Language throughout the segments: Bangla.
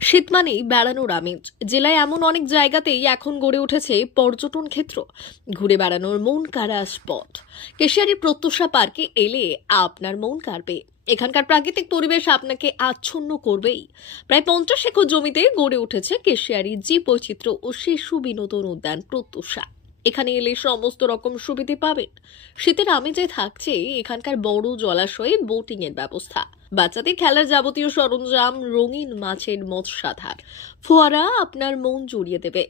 শীত মানেই বেড়ানোর আমেজ। জেলায় এমন অনেক জায়গাতেই এখন গড়ে উঠেছে পর্যটন ক্ষেত্র, ঘুরে বেড়ানোর মন কাড়া স্পট। কেশিয়ারির প্রত্যুষা পার্কে এলে আপনার মন কাড়বে। এখানকার প্রাকৃতিক পরিবেশ আপনাকে আচ্ছন্ন করবেই। প্রায় 50 একর জমিতে গড়ে উঠেছে কেশিয়ারি জীব বৈচিত্র্য ও শিশু বিনোদন উদ্যান প্রত্যুষা। এখানে এলে সমস্ত রকম সুবিধে পাবেন। শীতের আমেজে থাকছে এখানকার বড় জলাশয়ে বোটিং এর ব্যবস্থা, বাচ্চাদের খেলার যাবতীয় সরঞ্জাম, রঙিন মাছের মৎস্যাধার, ফোয়ারা আপনার মন জুড়িয়ে দেবে।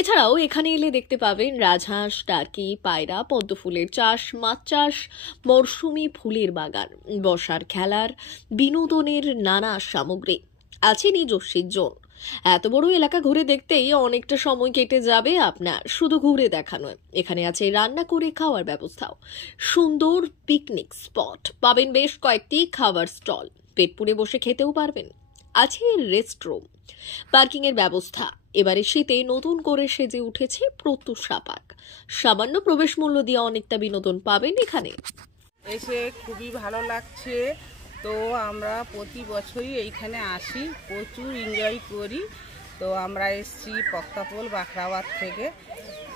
এছাড়াও এখানে এলে দেখতে পাবেন রাজহাঁস, টার্কি, পায়রা, পদ্ম ফুলের চাষ, মাছ চাষ, মরশুমি ফুলের বাগান, বসার খেলার, বিনোদনের নানা সামগ্রী। আছে নিজস্ব জোন। এত বড় এলাকা ঘুরে দেখতেই অনেকটা সময় কেটে যাবে আপনার। শুধু ঘুরে দেখা নয়, এখানে আছে রান্না করে খাওয়ার ব্যবস্থাও। সুন্দর পিকনিক স্পট পাবেন, বেশ কয়েকটি খাবার স্টল, পেট পুড়ে বসে খেতেও পারবেন। আছে রেস্টরুম, পার্কিং এর ব্যবস্থা। এবারে শীতে নতুন করে সেজে উঠেছে প্রত্যুষা পার্ক। সামান্য প্রবেশ মূল্য দিয়ে অনেকটা বিনোদন পাবেন এখানে। এসে খুবই ভালো লাগছে। তো আমরা প্রতি বছরই এইখানে আসি, প্রচুর এনজয় করি। তো আমরা এসছি পক্তাপোল বাখরাবাদ থেকে।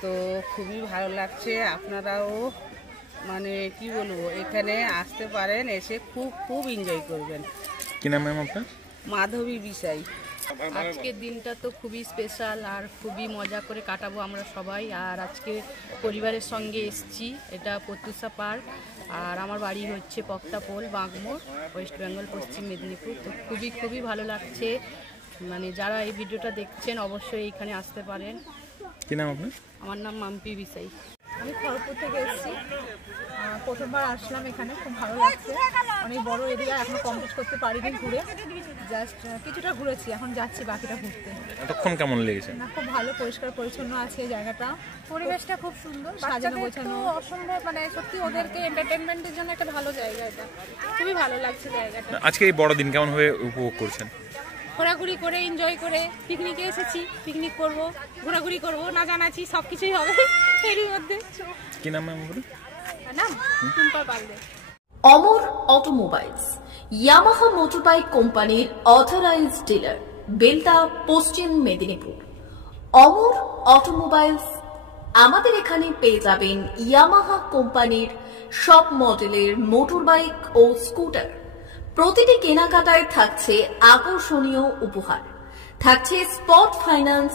তো খুবই ভালো লাগছে। আপনারাও মানে কি বলবো, এখানে আসতে পারেন, এসে খুব এনজয় করবেন। কি নাম ম্যাম আপনার? মাধবী বিসাই। আজকের দিনটা তো খুবই স্পেশাল আর খুবই মজা করে কাটাবো আমরা সবাই। আর আজকে পরিবারের সঙ্গে এসছি, এটা প্রত্যুষা পার্ক। আর আমার বাড়ি হচ্ছে পক্তাপোল, বাগমোড়, ওয়েস্ট বেঙ্গল, পশ্চিম মেদিনীপুর। তো খুবই ভালো লাগছে। মানে যারা এই ভিডিওটা দেখছেন অবশ্যই এইখানে আসতে পারেন। কি নাম আপনার? আমার নাম মাম্পি বিসাই। আমি খড়গপুর থেকে এসেছি, প্রথমবার আসলাম এখানে, খুব ভালো লাগছে। অনেক বড় এরিয়া, এখনো কমপ্লিট করতে পারিনি ঘুরে, জাস্ট কিছুটা ঘুরেছি, এখন যাচ্ছি বাকিটা ঘুরতে। এতক্ষণ কেমন লেগেছে? না, খুব ভালো, পরিষ্কার পরিচ্ছন্ন আছে জায়গাটা, পরিবেশটা খুব সুন্দর, সাজানো গোছানো, অসম্ভব। মানে সত্যি ওদেরকে এন্টারটেনমেন্টের জন্য একটা ভালো জায়গা, এটা খুবই ভালো লাগছে জায়গাটা। আজকে এই বড়দিন কেমন ভাবে উপভোগ করছেন? ঘোরাঘুরি করে, এনজয় করে, পিকনিকে এসেছি, পিকনিক করব, ঘোরাঘুরি করব, নাচানাচি সব কিছুই হবে এরই মধ্যে। কি নাম ম্যাম আপনার? নাম টুম্পা পালদে। অমর অটোমোবাইলস ইয়ামাহা মোটরবাইক কোম্পানির অথরাইজড ডিলার, বেলদা, পশ্চিম মেদিনীপুর। অমর অটোমোবাইলস, আমাদের এখানে পেয়ে যাবেন ইয়ামাহা কোম্পানির সব মডেলের মোটরবাইক ও স্কুটার। প্রতিটি কেনাকাটায় থাকছে আকর্ষণীয় উপহার, থাকছে স্পট ফাইন্যান্স,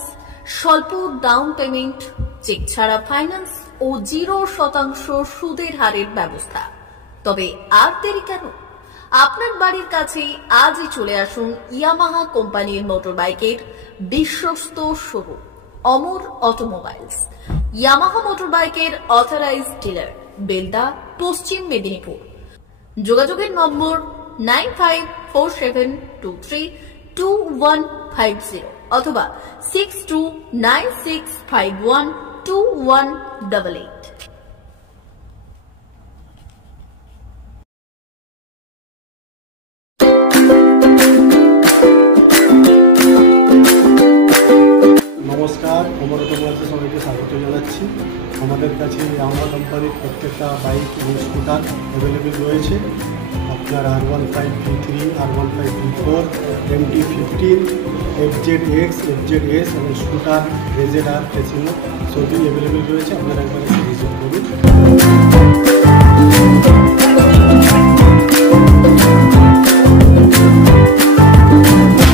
স্বল্প ডাউন পেমেন্ট, চেক ছাড়া ফাইন্যান্স ও 0% সুদের হারের ব্যবস্থা। তবে আর দেরি কেন? আপনার বাড়ির কাছেই আজই চলে আসুন ইয়ামাহা কোম্পানির মোটরবাইকের বিশ্বস্ত শোরুম অমর অটোমোবাইলস। ইয়ামাহা মোটরবাইকের অথরাইজড ডিলার, বেলদা, পশ্চিম মেদিনীপুর। যোগাযোগের নম্বর 9547232150 অথবা 6296512188। নমস্কার, অমর অটোমোবাইলসে সবাইকে স্বাগত জানাচ্ছি। আমাদের কাছে ইয়ামাহা কোম্পানির প্রত্যেকটা বাইক এবং স্কুটার অ্যাভেলেবেল রয়েছে। আপনার R15 V3, R15 V4, MT-15, FZX, FZS এবং স্কুটার RZR, ফেসিনো সবই অ্যাভেলেবেল রয়েছে। আপনারা একবার এসে ভিজিট করুন।